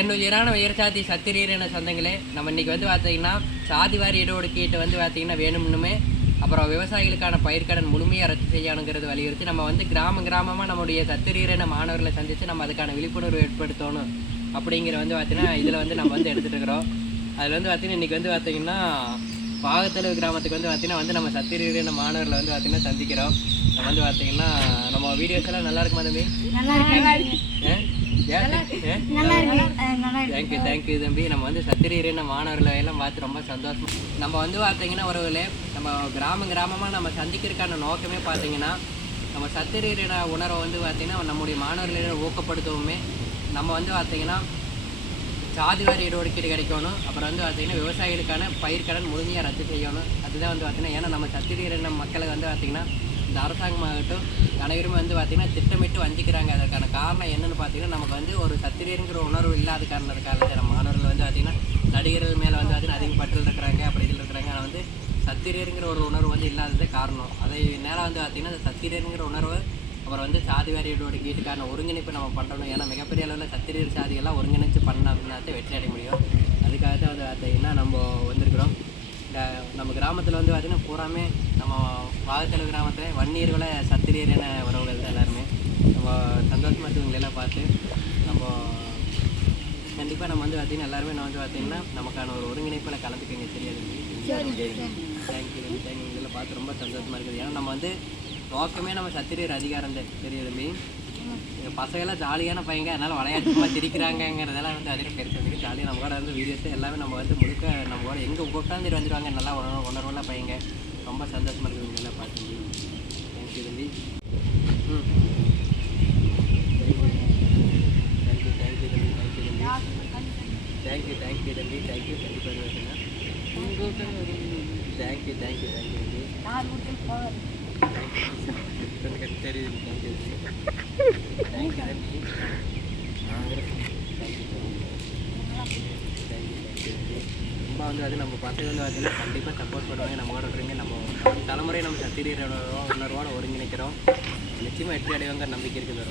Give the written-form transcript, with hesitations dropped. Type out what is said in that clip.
என்னுயிரான உயர்சாதி சத்திரியரான சொந்தங்களே, நம்ம இன்றைக்கி வந்து பார்த்திங்கன்னா சாதி வாரி இடஒதுக்கீட்டு வந்து பார்த்திங்கன்னா வேணும்னுமே, அப்புறம் விவசாயிகளுக்கான பயிர்க்கடன் முழுமையாக ரத்து செய்யணுங்கிறது வலியுறுத்தி நம்ம வந்து கிராமமாக நம்முடைய சத்திரியரான மாணவர்களை சந்தித்து நம்ம அதுக்கான விழிப்புணர்வு ஏற்படுத்தணும் அப்படிங்கிற வந்து பார்த்திங்கன்னா இதில் வந்து நம்ம வந்து எடுத்துகிட்டு இருக்கிறோம். அதில் வந்து பார்த்திங்கன்னா இன்றைக்கி வந்து பார்த்திங்கன்னா பாகத்தளவு கிராமத்துக்கு வந்து பார்த்திங்கன்னா வந்து நம்ம சத்திரியரான மாணவர்களை வந்து பார்த்திங்கன்னா சந்திக்கிறோம். நம்ம வந்து பார்த்திங்கன்னா நம்ம வீடியோஸ் எல்லாம் நல்லா இருக்குமா தம்பி? தேங்க்யூ தம்பி. நம்ம வந்து சத்திரியரான மாணவர்களை எல்லாம் பார்த்து ரொம்ப சந்தோஷம். நம்ம வந்து பார்த்திங்கன்னா உறவுகளே, நம்ம கிராமமாக நம்ம சந்திக்கிறதுக்கான நோக்கமே பார்த்திங்கன்னா நம்ம சத்திரியரான உணர்வை வந்து பார்த்திங்கன்னா நம்முடைய மாணவர்களை ஊக்கப்படுத்தவுமே, நம்ம வந்து பார்த்திங்கன்னா சாதிவாரி இடஒதுக்கீடு கிடைக்கணும், அப்புறம் வந்து பார்த்திங்கன்னா விவசாயிகளுக்கான பயிர்க்கடன் முழுமையாக ரத்து செய்யணும். அதுதான் வந்து பார்த்திங்கன்னா, ஏன்னா நம்ம சத்திரியரான மக்களை வந்து பார்த்திங்கன்னா இந்த அரசாங்கமாகட்டும் அனைவருமே வந்து பார்த்திங்கன்னா திட்டமிட்டு வஞ்சிக்கிறாங்க. அதற்கான காரணம் என்னென்னு பார்த்திங்கன்னா, நமக்கு வந்து ஒரு சத்திரியங்கிற உணர்வு இல்லாத காரணத்துக்காக நம்ம மாணவர்கள் வந்து பார்த்திங்கன்னா நடிகர்கள் மேலே வந்து பார்த்திங்கன்னா அதிக பட்டில் இருக்கிறாங்க, அப்படி இதில் இருக்கிறாங்க. ஆனால் வந்து சத்திரியங்கிற ஒரு உணர்வு வந்து இல்லாததே காரணம். அதை நேரம் வந்து பார்த்திங்கன்னா சத்திரியங்கிற உணர்வு, அப்புறம் வந்து சாதி வாரியோட கீட்டுக்கான ஒருங்கிணைப்பு நம்ம பண்ணணும். ஏன்னா மிகப்பெரிய அளவில் சத்திரியர் சாதிகள்லாம் ஒருங்கிணைச்சு பண்ணாதான் வெற்றி அடைய முடியும். அதுக்காக தான் வந்து பார்த்திங்கன்னா நம்ம வந்திருக்கிறோம். நம்ம கிராமத்தில் வந்து பார்த்திங்கன்னா பூராமே நம்ம வாகத்தளவு கிராமத்தில் வன்னியர்களை சத்திரியரான உறவுகள் தான் எல்லாருமே. நம்ம சந்தோஷமாக இருக்கவங்களெல்லாம் பார்த்து நம்ம கண்டிப்பாக நம்ம வந்து பார்த்திங்கன்னா எல்லாருமே நான் வந்து பார்த்திங்கன்னா நமக்கான ஒரு ஒருங்கிணைப்பில் கலந்துக்கங்க. தெரியாது. தேங்க்யூ. இதெல்லாம் பார்த்து ரொம்ப சந்தோஷமாக இருக்குது. ஏன்னா நம்ம வந்து நோக்கமே நம்ம சத்திரியர் அதிகாரம் தான். தெரியுது. பசங்களாம் ஜாலியான பையங்க, அதனால் விளையாட்டுமா திரிக்கிறாங்கிறதெல்லாம் வந்து அதிகம் பெருசு ஜாலியாக நம்ம கூட வந்து வீடியோஸ் எல்லாமே நம்ம வந்து முழுக்க நம்ம கூட எங்கே கூப்பிட்டாந்து வந்துடுவாங்க. நல்லா உணர்வுலாம் பையங்க. ரொம்ப சந்தோஷமாக இருக்குது எல்லாம் பார்த்து. தேங்க்யூ தம்பி. தேங்க்யூ தம்பி. கண்டிப்பாக தேங்க்யூ தம்பி. தெரியுது. தேங்க்யூ தம்பி. ரொம்ப வந்து அது நம்ம பசங்க வந்து பார்த்தீங்கன்னா கண்டிப்பாக சப்போர்ட் பண்ணுவாங்க. நம்ம கூட இருக்கிறீங்க. நம்ம தலைமுறை நம்ம சத்திரியரோட உணர்வோடு ஒருங்கிணைக்கிறோம். நிச்சயமாக வெற்றி அடைவாங்க நம்பிக்கை இருக்குது.